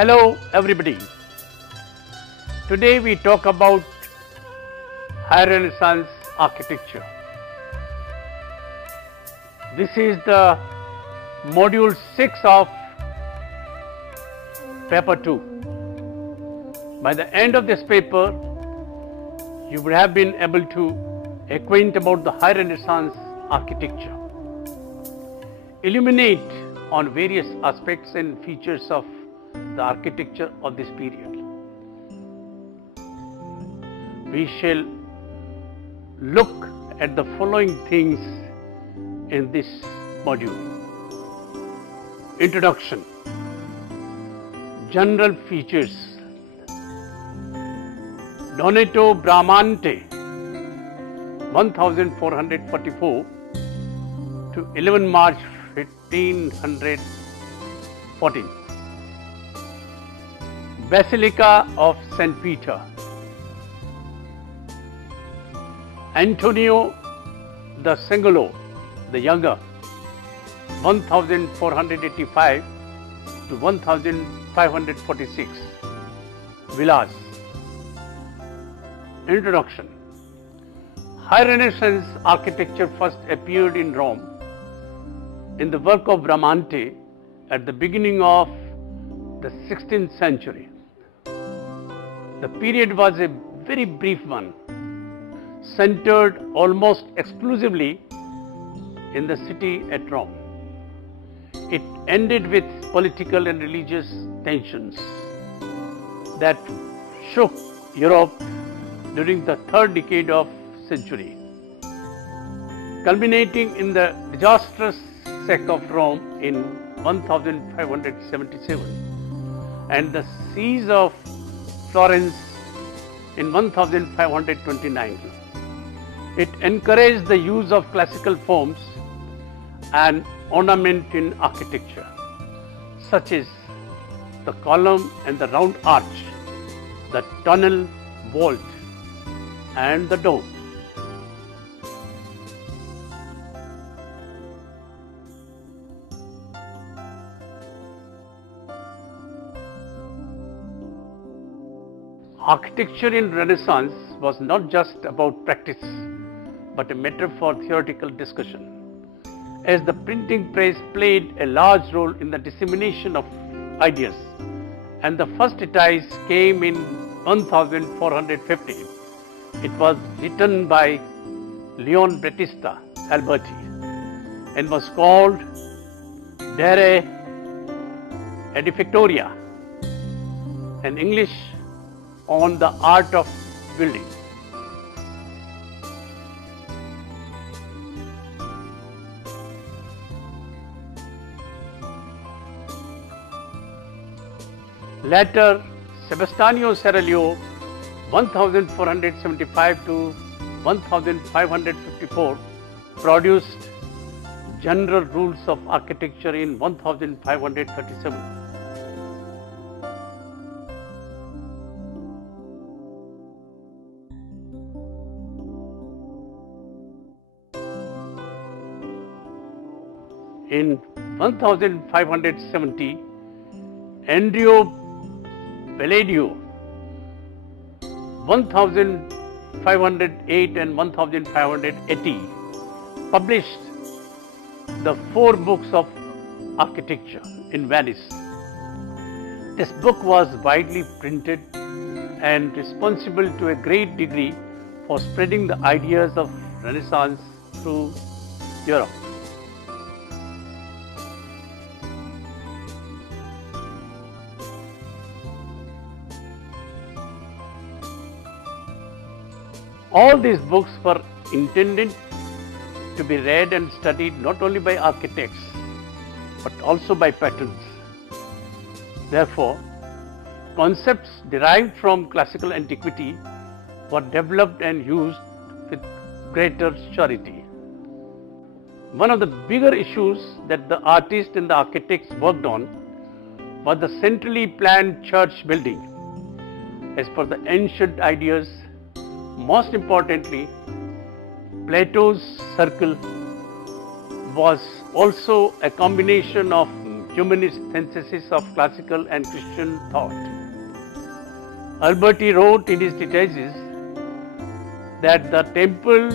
Hello everybody. Today we talk about High Renaissance architecture. This is the module 6 of paper 2. By the end of this paper, you would have been able to acquaint about the High Renaissance architecture, illuminate on various aspects and features of the architecture of this period. We shall look at the following things in this module. Introduction, general features. Donato Bramante, 1444 to 11 March 1514. Basilica of St. Peter. Antonio the Singulo, the Younger, 1485 to 1546. Villas. Introduction. High Renaissance architecture first appeared in Rome in the work of Bramante at the beginning of the 16th century. The period was a very brief one, centered almost exclusively in the city at Rome. It ended with political and religious tensions that shook Europe during the third decade of century, culminating in the disastrous sack of Rome in 1577 and the siege of Florence in 1529. It encouraged the use of classical forms and ornament in architecture, such as the column and the round arch, the tunnel vault, and the dome. Architecture in Renaissance was not just about practice, but a matter for theoretical discussion, as the printing press played a large role in the dissemination of ideas, and the first treatise came in 1450. It was written by Leon Battista Alberti and was called De Edificatoria, in English, on the art of building. Later, Sebastiano Serralio, 1475 to 1554, produced general rules of architecture in 1537. In 1570, Andrea Palladio, 1508 and 1580, published the 4 books of architecture in Venice. This book was widely printed and responsible to a great degree for spreading the ideas of Renaissance through Europe. All these books were intended to be read and studied not only by architects, but also by patrons. Therefore, concepts derived from classical antiquity were developed and used with greater surety. One of the bigger issues that the artists and the architects worked on was the centrally planned church building. As per the ancient ideas, most importantly, Plato's circle was also a combination of humanist synthesis of classical and Christian thought. Alberti wrote in his treatises that the temples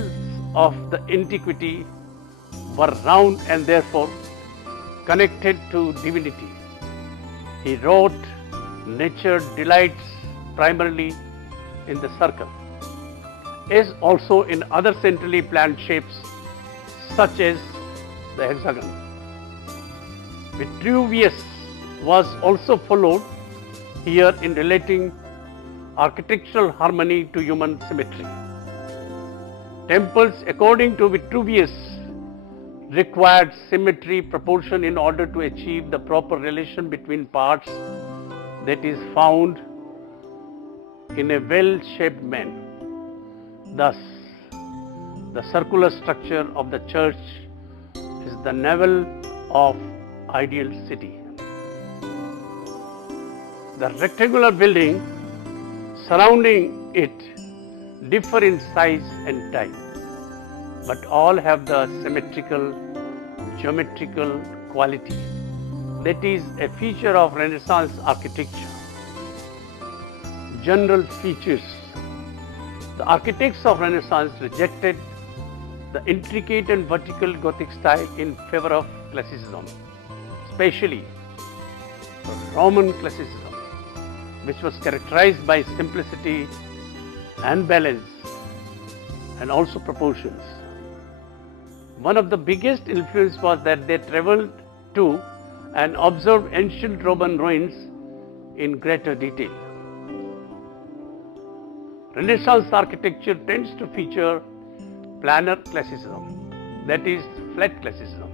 of the antiquity were round and therefore connected to divinity. He wrote, nature delights primarily in the circle, as also in other centrally planned shapes such as the hexagon. Vitruvius was also followed here in relating architectural harmony to human symmetry. Temples, according to Vitruvius, required symmetry, proportion in order to achieve the proper relation between parts that is found in a well-shaped man. Thus, the circular structure of the church is the navel of ideal city. The rectangular building surrounding it differ in size and type, but all have the symmetrical, geometrical quality that is a feature of Renaissance architecture. General features. The architects of Renaissance rejected the intricate and vertical Gothic style in favor of classicism, especially Roman classicism, which was characterized by simplicity and balance and also proportions. One of the biggest influence was that they traveled to and observed ancient Roman ruins in greater detail. Renaissance architecture tends to feature planar classicism, that is flat classicism.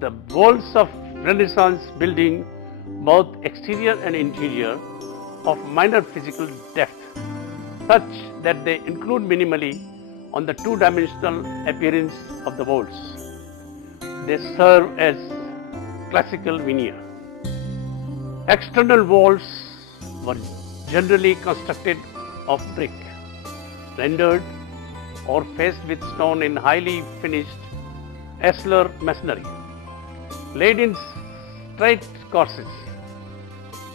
The walls of Renaissance building, both exterior and interior, of minor physical depth, such that they include minimally on the two-dimensional appearance of the walls. They serve as classical veneer. External walls were generally constructed of brick, rendered or faced with stone in highly finished ashlar masonry, laid in straight courses.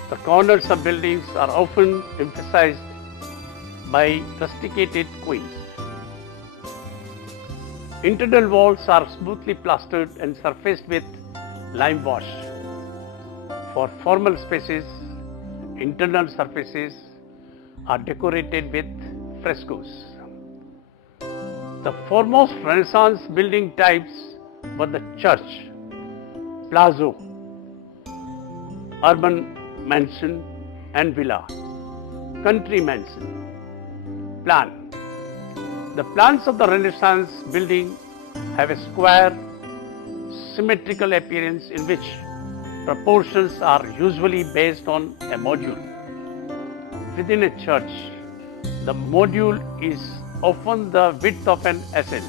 The corners of buildings are often emphasized by rusticated quays. Internal walls are smoothly plastered and surfaced with lime wash. For formal spaces, internal surfaces are decorated with frescoes. The foremost Renaissance building types were the church, palazzo, urban mansion and villa, country mansion, plan. The plans of the Renaissance building have a square, symmetrical appearance in which proportions are usually based on a module. Within a church, the module is often the width of an ascent.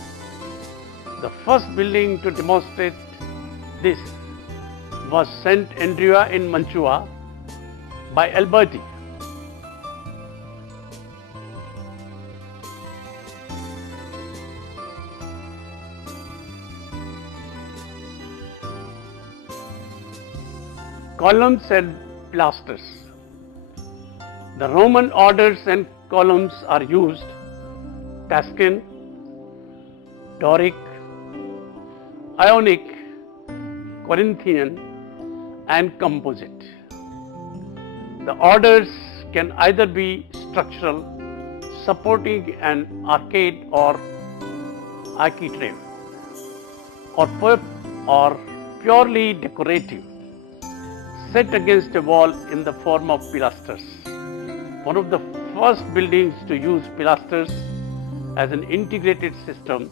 The first building to demonstrate this was St. Andrea in Mantua by Alberti. Columns and pilasters. The Roman orders and columns are used Tuscan, Doric, Ionic, Corinthian and composite. The orders can either be structural, supporting an arcade or architrave, or purely decorative, set against a wall in the form of pilasters. One of the first buildings to use pilasters as an integrated system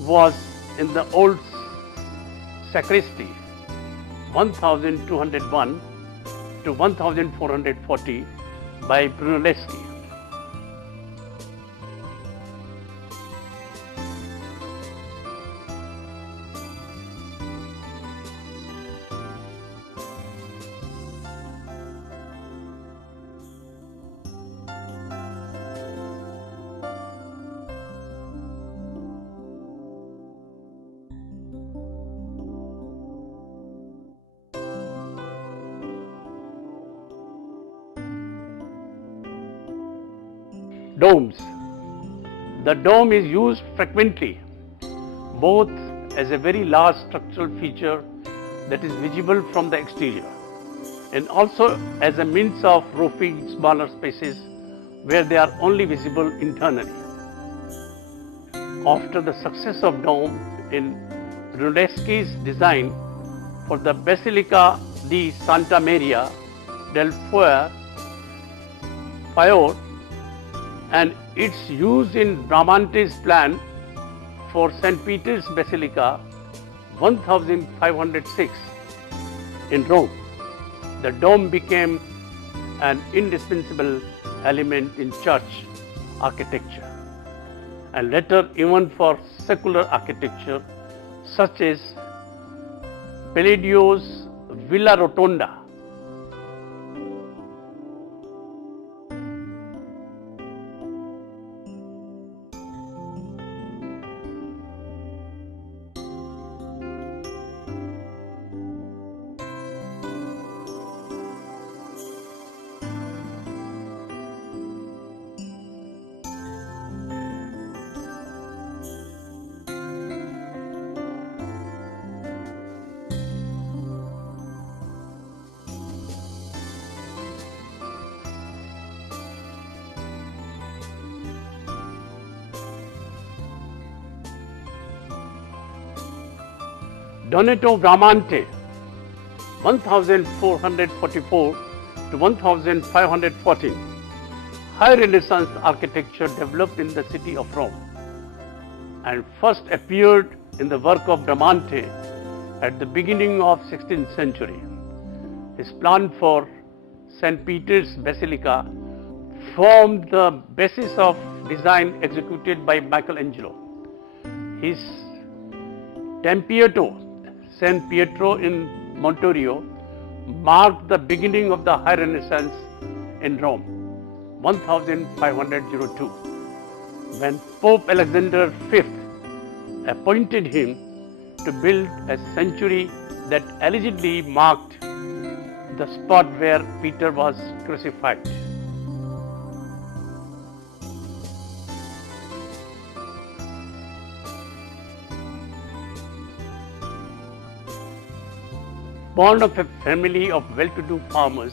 was in the old sacristy 1201 to 1440 by Brunelleschi. Domes. The dome is used frequently, both as a very large structural feature that is visible from the exterior, and also as a means of roofing smaller spaces where they are only visible internally. After the success of dome in Brunelleschi's design for the Basilica di Santa Maria del Fiore and its use in Bramante's plan for St. Peter's Basilica 1506 in Rome, the dome became an indispensable element in church architecture, and later even for secular architecture such as Palladio's Villa Rotonda. Donato Bramante 1444 to 1514. High Renaissance architecture developed in the city of Rome and first appeared in the work of Bramante at the beginning of 16th century. His plan for St. Peter's Basilica formed the basis of design executed by Michelangelo. His Tempietto, San Pietro in Montorio, marked the beginning of the High Renaissance in Rome, 1502, when Pope Alexander V appointed him to build a sanctuary that allegedly marked the spot where Peter was crucified. Born of a family of well-to-do farmers,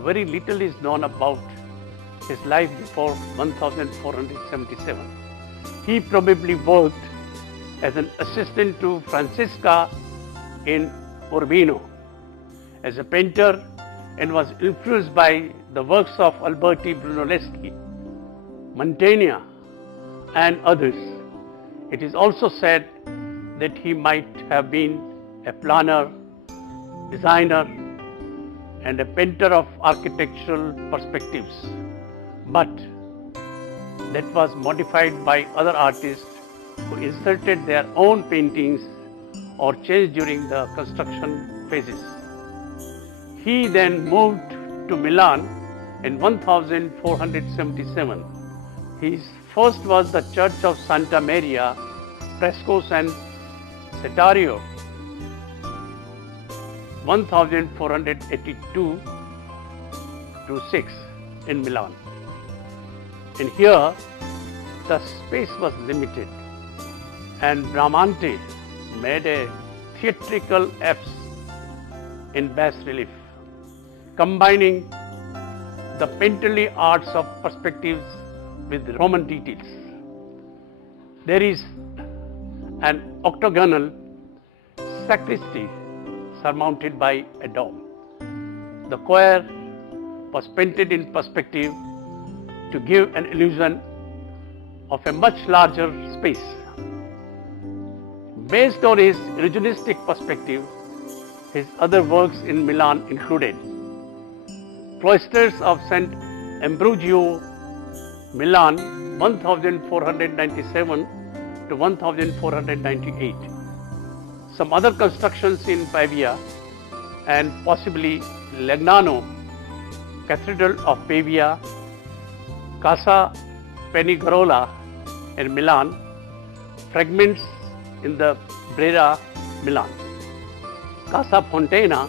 very little is known about his life before 1477. He probably worked as an assistant to Francesca in Urbino as a painter and was influenced by the works of Alberti Brunelleschi, Mantegna and others. It is also said that he might have been a planner, designer and a painter of architectural perspectives, but that was modified by other artists who inserted their own paintings or changed during the construction phases. He then moved to Milan in 1477. His first was the Church of Santa Maria, frescoes and Settario, 1482 to 6 in Milan. And here the space was limited and Bramante made a theatrical apse in bas relief, combining the painterly arts of perspectives with Roman details. There is an octagonal sacristy surmounted by a dome. The choir was painted in perspective to give an illusion of a much larger space. Based on his religionistic perspective, his other works in Milan included Cloisters of St. Ambrogio, Milan 1497 to 1498. Some other constructions in Pavia and possibly Legnano, Cathedral of Pavia, Casa Penigarola in Milan, fragments in the Brera, Milan, Casa Fontana,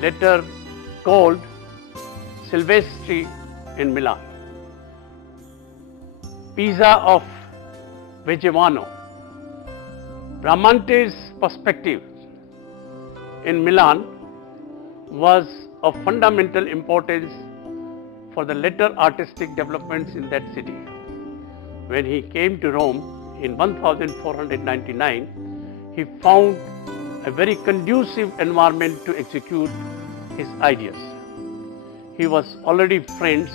later called Silvestri in Milan, Pisa of Vigevano. Bramante's perspective in Milan was of fundamental importance for the later artistic developments in that city. When he came to Rome in 1499, he found a very conducive environment to execute his ideas. He was already friends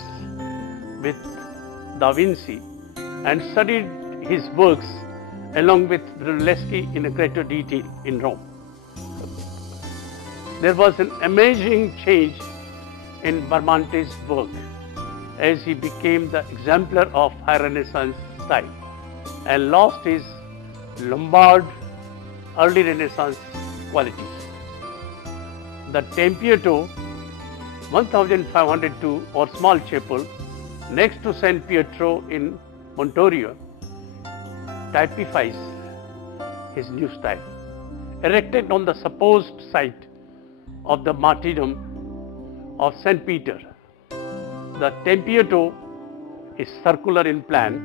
with Da Vinci and studied his works along with Brunelleschi in a greater detail in Rome. There was an amazing change in Bramante's work as he became the exemplar of high Renaissance style and lost his Lombard early Renaissance qualities. The Tempietto 1502 or small chapel next to San Pietro in Montorio typifies his new style. Erected on the supposed site of the martyrdom of St. Peter, the Tempietto is circular in plan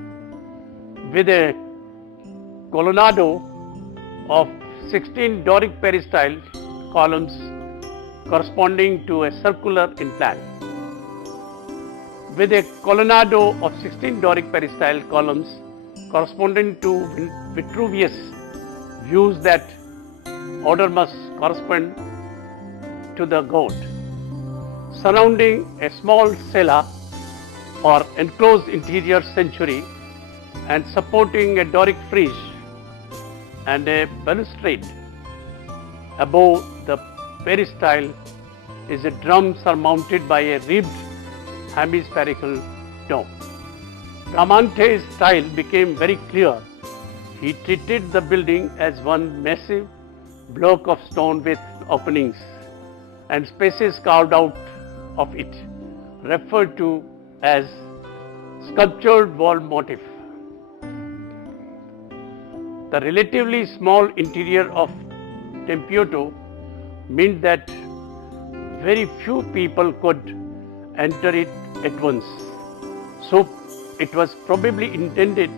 with a colonnado of 16 Doric peristyle columns corresponding to a circular in plan. With a colonnado of 16 Doric peristyle columns corresponding to Vitruvius views that order must correspond to the god, surrounding a small cella or enclosed interior sanctuary and supporting a Doric frieze and a balustrade. Above the peristyle is a drum surmounted by a ribbed hemispherical dome. Bramante's style became very clear. He treated the building as one massive block of stone with openings and spaces carved out of it, referred to as sculptured wall motif. The relatively small interior of Tempietto meant that very few people could enter it at once. So it was probably intended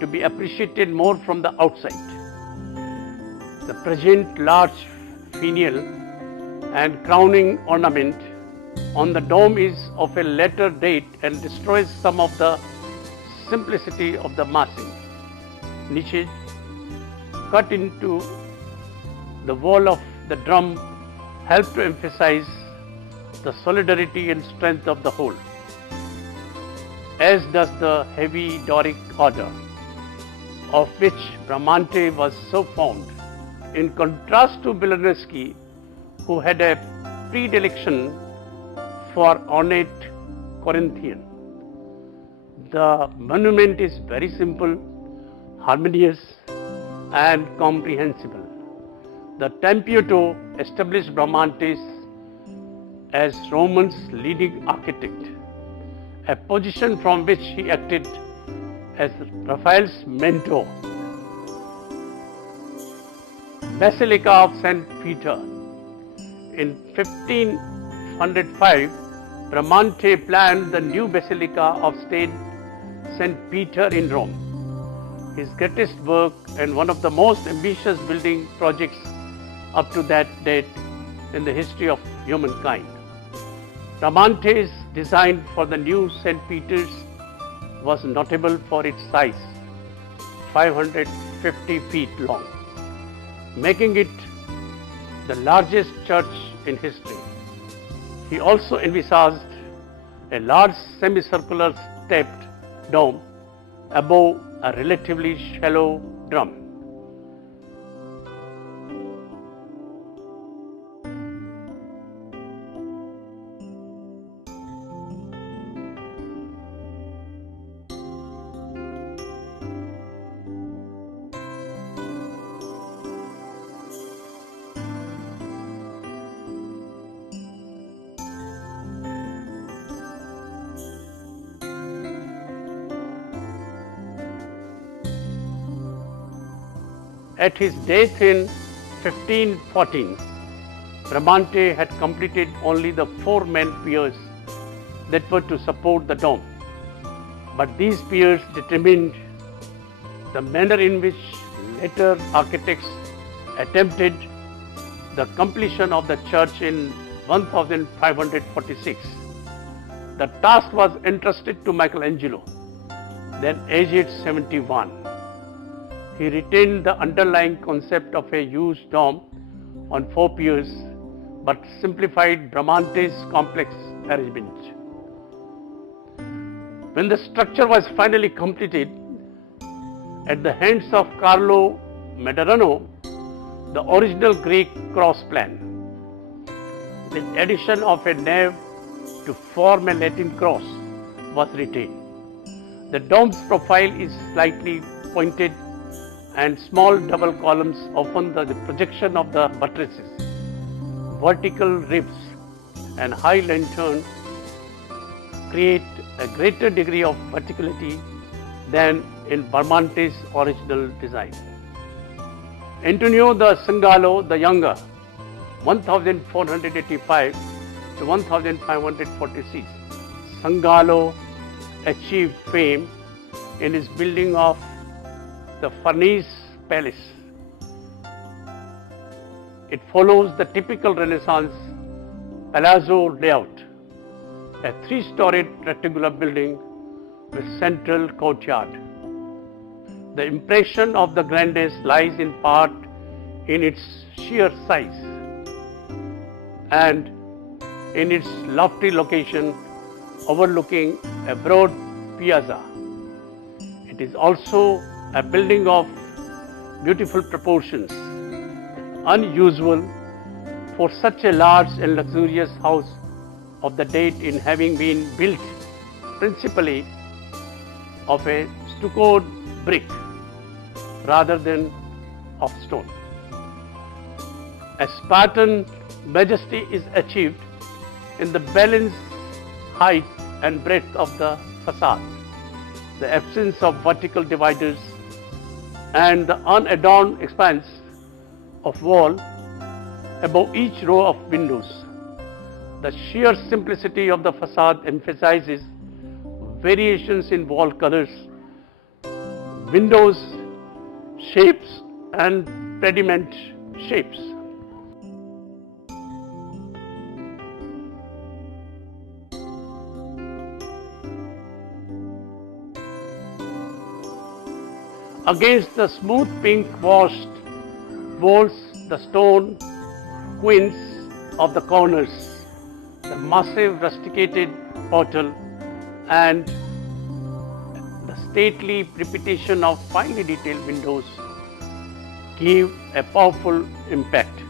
to be appreciated more from the outside. The present large finial and crowning ornament on the dome is of a later date and destroys some of the simplicity of the massing. Niches cut into the wall of the drum help to emphasize the solidity and strength of the whole, as does the heavy Doric order, of which Bramante was so fond. In contrast to Brunelleschi, who had a predilection for ornate Corinthian, the monument is very simple, harmonious and comprehensible. The Tempietto established Bramante as Rome's leading architect, a position from which he acted as Raphael's mentor. Basilica of St. Peter. In 1505, Bramante planned the new Basilica of St. Peter in Rome, his greatest work and one of the most ambitious building projects up to that date in the history of humankind. Bramante's design for the new St. Peter's was notable for its size, 550 feet long, making it the largest church in history. He also envisaged a large semicircular stepped dome above a relatively shallow drum. At his death in 1514, Bramante had completed only the 4 main piers that were to support the dome. But these peers determined the manner in which later architects attempted the completion of the church in 1546. The task was entrusted to Michelangelo, then aged 71. He retained the underlying concept of a huge dome on 4 piers, but simplified Bramante's complex arrangement. When the structure was finally completed at the hands of Carlo Maderno, the original Greek cross plan, with addition of a nave to form a Latin cross, was retained. The dome's profile is slightly pointed, and small double columns often the projection of the buttresses, vertical ribs and high lantern create a greater degree of verticality than in Bramante's original design. Antonio the Sangalo the Younger, 1485 to 1546. Sangalo achieved fame in his building of the Farnese Palace. It follows the typical Renaissance palazzo layout, a 3-storied rectangular building with central courtyard. The impression of the grandness lies in part in its sheer size and in its lofty location overlooking a broad piazza. It is also a building of beautiful proportions, unusual for such a large and luxurious house of the date in having been built principally of a stuccoed brick rather than of stone. A Spartan majesty is achieved in the balanced height and breadth of the facade, the absence of vertical dividers, and the unadorned expanse of wall above each row of windows. The sheer simplicity of the facade emphasizes variations in wall colors, windows, shapes, and pediment shapes. Against the smooth pink washed walls, the stone quints of the corners, the massive rusticated portal, and the stately repetition of finely detailed windows give a powerful impact,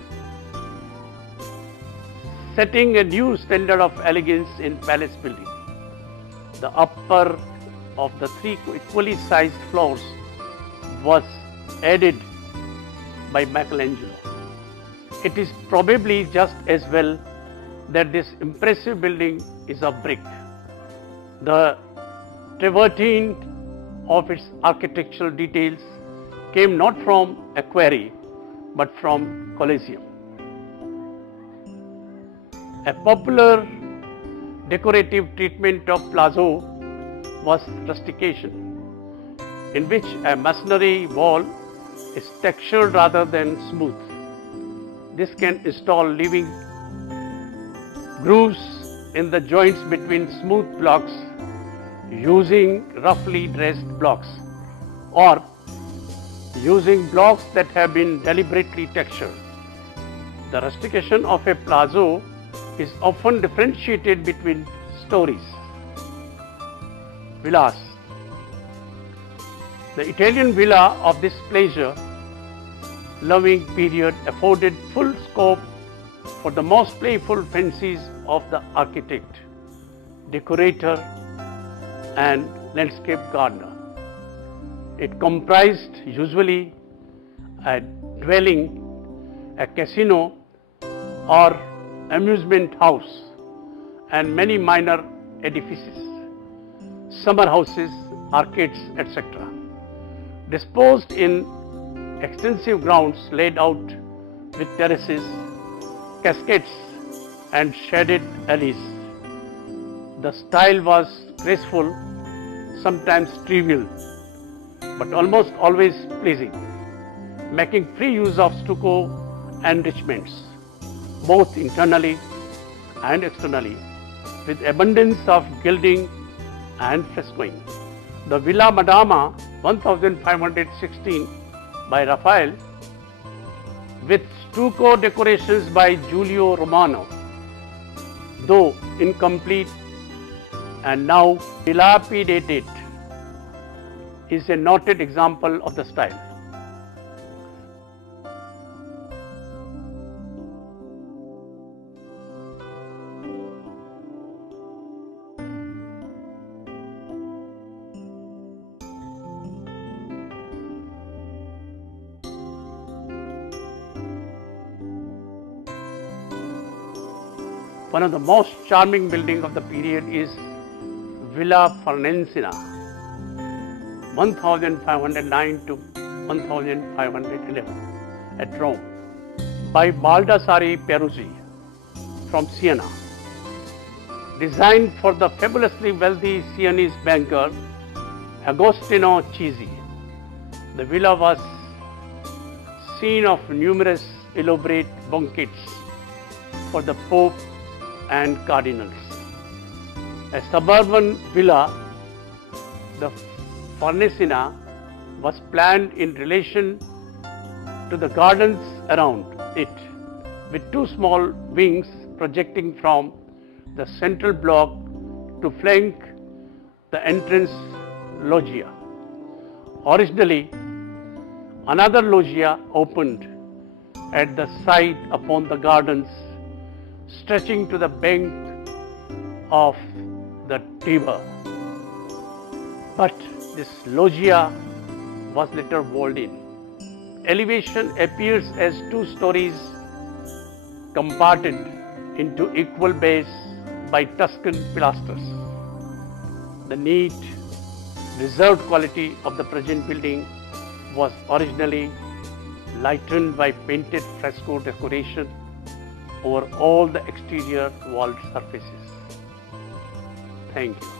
setting a new standard of elegance in palace building. The upper of the 3 equally sized floors was added by Michelangelo. It is probably just as well that this impressive building is of brick. The travertine of its architectural details came not from a quarry but from Colosseum. A popular decorative treatment of palazzo was rustication, in which a masonry wall is textured rather than smooth. This can install living grooves in the joints between smooth blocks using roughly dressed blocks, or using blocks that have been deliberately textured. The rustication of a palazzo is often differentiated between stories. Villas. The Italian villa of this pleasure-loving period afforded full scope for the most playful fancies of the architect, decorator, and landscape gardener. It comprised usually a dwelling, a casino or amusement house, and many minor edifices, summer houses, arcades, etc., disposed in extensive grounds laid out with terraces, cascades, and shaded alleys. The style was graceful, sometimes trivial, but almost always pleasing, making free use of stucco enrichments, both internally and externally, with abundance of gilding and frescoing. The Villa Madama 1516 by Raphael, with stucco decorations by Giulio Romano, though incomplete and now dilapidated, is a noted example of the style. One of the most charming buildings of the period is Villa Farnesina, 1509 to 1511 at Rome, by Baldassare Peruzzi from Siena. Designed for the fabulously wealthy Sienese banker Agostino Chisi, the villa was scene of numerous elaborate banquets for the Pope and cardinals. A suburban villa, the Farnesina, was planned in relation to the gardens around it, with two small wings projecting from the central block to flank the entrance loggia. Originally, another loggia opened at the side upon the gardens, stretching to the bank of the Tiber. But this loggia was later walled in. Elevation appears as two stories comparted into equal base by Tuscan pilasters. The neat, reserved quality of the present building was originally lightened by painted fresco decoration over all the exterior wall surfaces. Thank you.